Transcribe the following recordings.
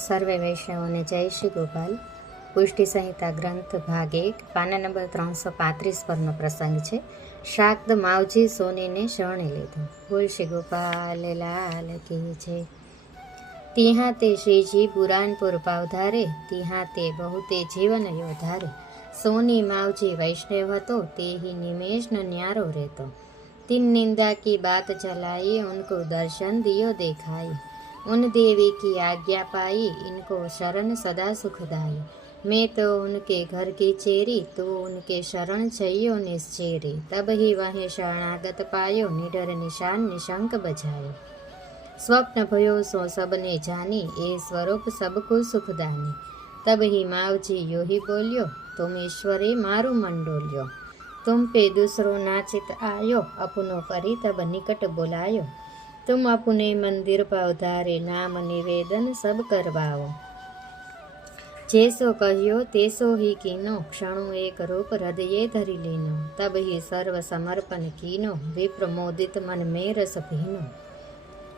સર્વે વૈષ્ણવોને જય શ્રી ગોપાલ. પુષ્ટિ સંહિતા ગ્રંથ ભાગ 1 પાના નંબર 335 પરનો પ્રસંગ છે. શાક્દ માવજી સોનીને શરણે લીધો. બોલ શ્રી ગોપાલ લાલ કી છે. તિહા તે શ્રીજી બુરાનપુર પાવધારે, તિહા તે બહુતે જીવન યોધારે. સોની માવજી વૈષ્ણવ હતો, તે ही निमेष न न्यारो रहतो. तीन निंदा की बात चलाई, उनको दर्शन दियो देखाई. उन देवी की आज्ञा पाई, इनको शरण सदा सुखदाई. मैं तो उनके घर की चेरी, तो उनके शरण चयो निश्चेरी. तब ही वहीं शरणागत पायो, निडर निशान निशंक बजायो. स्वप्न भयो सो सबने जानी, ए स्वरूप सबको सुखदानी. तब ही मावजी यो ही बोल्यो, तुम ईश्वरे मारू मन डोल्यो. तुम पे दूसरो नाचित आयो, अपनो करी तब निकट बोलायो. तुम अपने मंदिर पधारे, नाम निवेदन सब करवाओ. जैसो कहियो तेसो ही कीनो, क्षणु एक रूप हृदये धरी लेनो. तब ही सर्व समर्पण कीनो, विप्र मोदित मन में रस भीनो.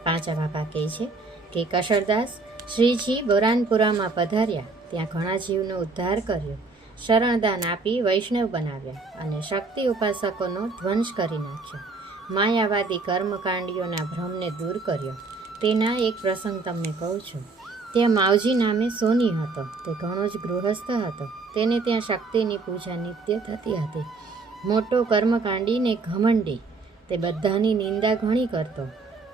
પાંચા બાપા કહે છે કે કશરદાસ શ્રીજી બોરાનપુરામાં પધાર્યા, ત્યાં ઘણા જીવનો ઉદ્ધાર કર્યો, શરણદાન આપી વૈષ્ણવ બનાવ્યા અને શક્તિ ઉપાસકોનો ધ્વંસ કરી નાખ્યો. માયાવાદી કર્મકાંડીઓના ભ્રમને દૂર કર્યો. તેના એક પ્રસંગ તમને કહું છું. ત્યાં માવજી નામે સોની હતો. તે ઘણો જ ગૃહસ્થ હતો. તેને ત્યાં શક્તિની પૂજા નિત્ય થતી હતી. મોટો કર્મકાંડી ને ઘમંડી, તે બધાની નિંદા ઘણી કરતો.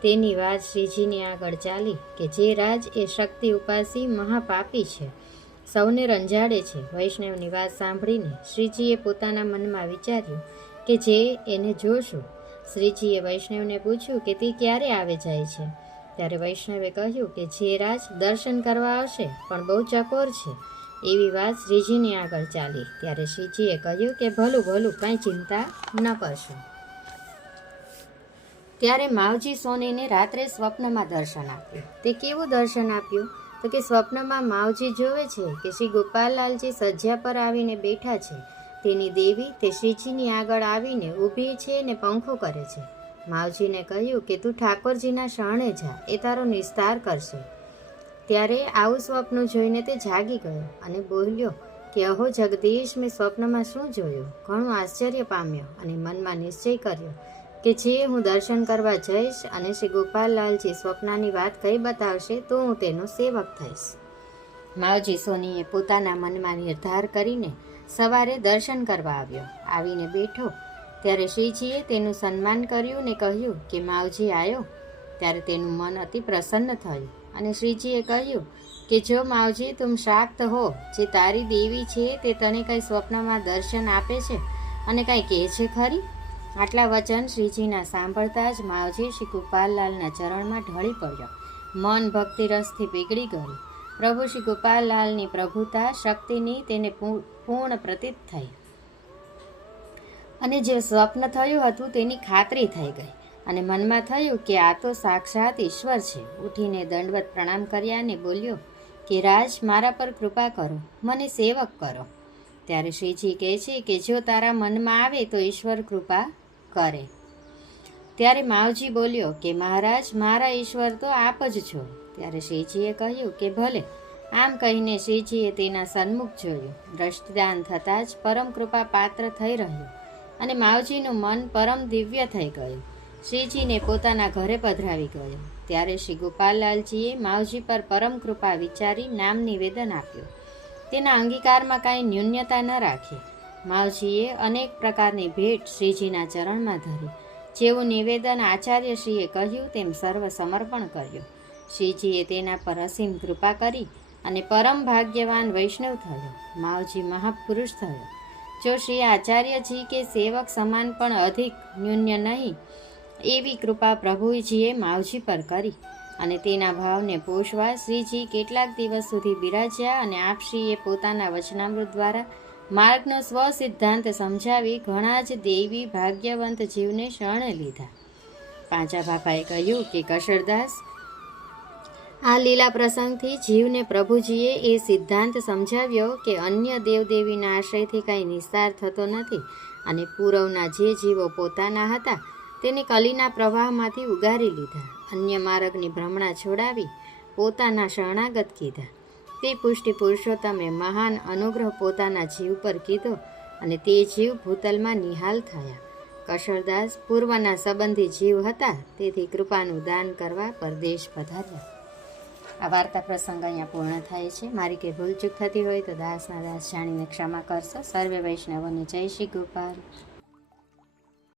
તેની વાત શ્રીજીની આગળ ચાલી કે જે રાજ એ શક્તિ ઉપાસી મહાપાપી છે, સૌને રંજાડે છે. વૈષ્ણવની વાત સાંભળીને શ્રીજીએ પોતાના મનમાં વિચાર્યું કે જે એને જોશું. શ્રીજીએ વૈષ્ણવને પૂછ્યું કે તે ક્યારે આવે જાય છે. ત્યારે વૈષ્ણવે કહ્યું કે જે રાજ દર્શન કરવા આવશે પણ બહુ ચકોર છે. એવી વાત શ્રીજીની આગળ ચાલી. ત્યારે શ્રીજીએ કહ્યું કે ભલું ભલું, કાંઈ ચિંતા ન કરશો. ત્યારે માવજી સોનીને રાત્રે સ્વપ્નમાં દર્શન આપ્યું. તે કેવું દર્શન આપ્યું? તો કે સ્વપ્નમાં માવજી જોવે છે કે શ્રી ગોપાલલાલજી સજ્જા પર આવીને બેઠા છે. તેની દેવી તે શ્રીજીની આગળ આવીને ઊભી છે ને પંખો કરે છે. માવજીને કહ્યું કે તું ઠાકોરજીના શરણે જા, એ તારો નિસ્તાર કરશે. ત્યારે આવું સ્વપ્ન જોઈને તે જાગી ગયો અને બોલ્યો કે અહો જગદીશ, મેં સ્વપ્નમાં શું જોયું? ઘણું આશ્ચર્ય પામ્યો અને મનમાં નિશ્ચય કર્યો કે જે હું દર્શન કરવા જઈશ અને શ્રી ગોપાલલાલજી સ્વપ્નાની વાત કઈ બતાવશે તો હું તેનો સેવક થઈશ. માવજી સોનીએ પોતાના મનમાં નિર્ધાર કરીને સવારે દર્શન કરવા આવ્યો. આવીને બેઠો ત્યારે શ્રીજીએ તેનું સન્માન કર્યું ને કહ્યું કે માવજી આવ્યો. ત્યારે તેનું મન અતિ પ્રસન્ન થયું અને શ્રીજીએ કહ્યું કે જો માવજી તુમ શાક્ત હો, જે તારી દેવી છે તે તને કંઈ સ્વપ્નમાં દર્શન આપે છે અને કાંઈ કહે છે ખરી? આટલા વચન શ્રીજીના સાંભળતા જ માવજી શ્રી ગોપાલલાલના ચરણમાં ઢળી પડ્યો. મન ભક્તિરસથી પીગળી ગયું. પ્રભુ શ્રી ગોપાલલાલની પ્રભુતા શક્તિની તેને પૂર્ણ પ્રતીત થઈ અને જે સ્વપ્ન થયું હતું તેની ખાતરી થઈ ગઈ અને મનમાં થયું કે આ તો સાક્ષાત ઈશ્વર છે. ઉઠીને દંડવત પ્રણામ કર્યા અને બોલ્યો કે રાજ, મારા પર કૃપા કરો, મને સેવક કરો. ત્યારે શ્રીજી કહે છે કે જો તારા મનમાં આવે તો ઈશ્વર કૃપા કરે. ત્યારે માવજી બોલ્યો કે મહારાજ, મારા ઈશ્વર તો આપ જ છો. ત્યારે શ્રીજીએ કહ્યું કે ભલે. આમ કહીને શ્રીજીએ તેના સન્મુખ જોયું. દ્રષ્ટિદાન થતાં જ પરમ કૃપા પાત્ર થઈ રહ્યું અને માવજીનું મન પરમ દિવ્ય થઈ ગયું. શ્રીજીને પોતાના ઘરે પધરાવી ગયો. ત્યારે શ્રી ગોપાલલાલજીએ માવજી પર પરમ કૃપા વિચારી નામ નિવેદન આપ્યું. તેના અંગીકારમાં કાંઈ ન્યૂન્યતા ન રાખી. માવજીએ અનેક પ્રકારની ભેટ શ્રીજીના ચરણમાં ધરી. જેવું નિવેદન આચાર્યશ્રીએ કહ્યું તેમ સર્વ સમર્પણ કર્યું. શ્રીજીએ તેના પર અસીમ કૃપા કરી અને પરમ ભાગ્યવાન વૈષ્ણવ થયો. માવજી મહાપુરુષ થયો. જો શ્રી આચાર્યજી કે સેવક સમાન પણ અધિક ન્યૂન્ય નહીં એવી કૃપા પ્રભુજીએ માવજી પર કરી અને તેના ભાવને પોષવા શ્રીજી કેટલાક દિવસ સુધી બિરાજ્યા અને આપશ્રીએ પોતાના વચનામૃત દ્વારા માર્ગનો સ્વસિદ્ધાંત સમજાવી ઘણા જ દેવી ભાગ્યવંત જીવને શરણે લીધા. પાંચા બાપાએ કહ્યું કે કશરદાસ, આ લીલા પ્રસંગથી જીવને પ્રભુજીએ એ સિદ્ધાંત સમજાવ્યો કે અન્ય દેવદેવીના આશ્રયથી કાંઈ નિસ્તાર થતો નથી અને પૂર્વના જે જીવો પોતાના હતા તેને કલીના પ્રવાહમાંથી ઉગારી લીધા. અન્ય માર્ગની ભ્રમણા છોડાવી પોતાના શરણાગત કીધા. તે પુષ્ટિ પુરુષોત્તમે મહાન અનુગ્રહ પોતાના જીવ પર કીધો અને તે જીવ ભૂતલમાં નિહાલ થયા. કશળદાસ પૂર્વના સંબંધી જીવ હતા, તેથી કૃપાનું દાન કરવા પરદેશ પધાર્યા. આ વાર્તા પ્રસંગ અહીંયા પૂર્ણ થાય છે. મારી કંઈ ભૂલચૂક થતી હોય તો દાસના દાસ જાણીને ક્ષમા કરશો. સર્વે વૈષ્ણવોને જય શ્રી ગોપાલ.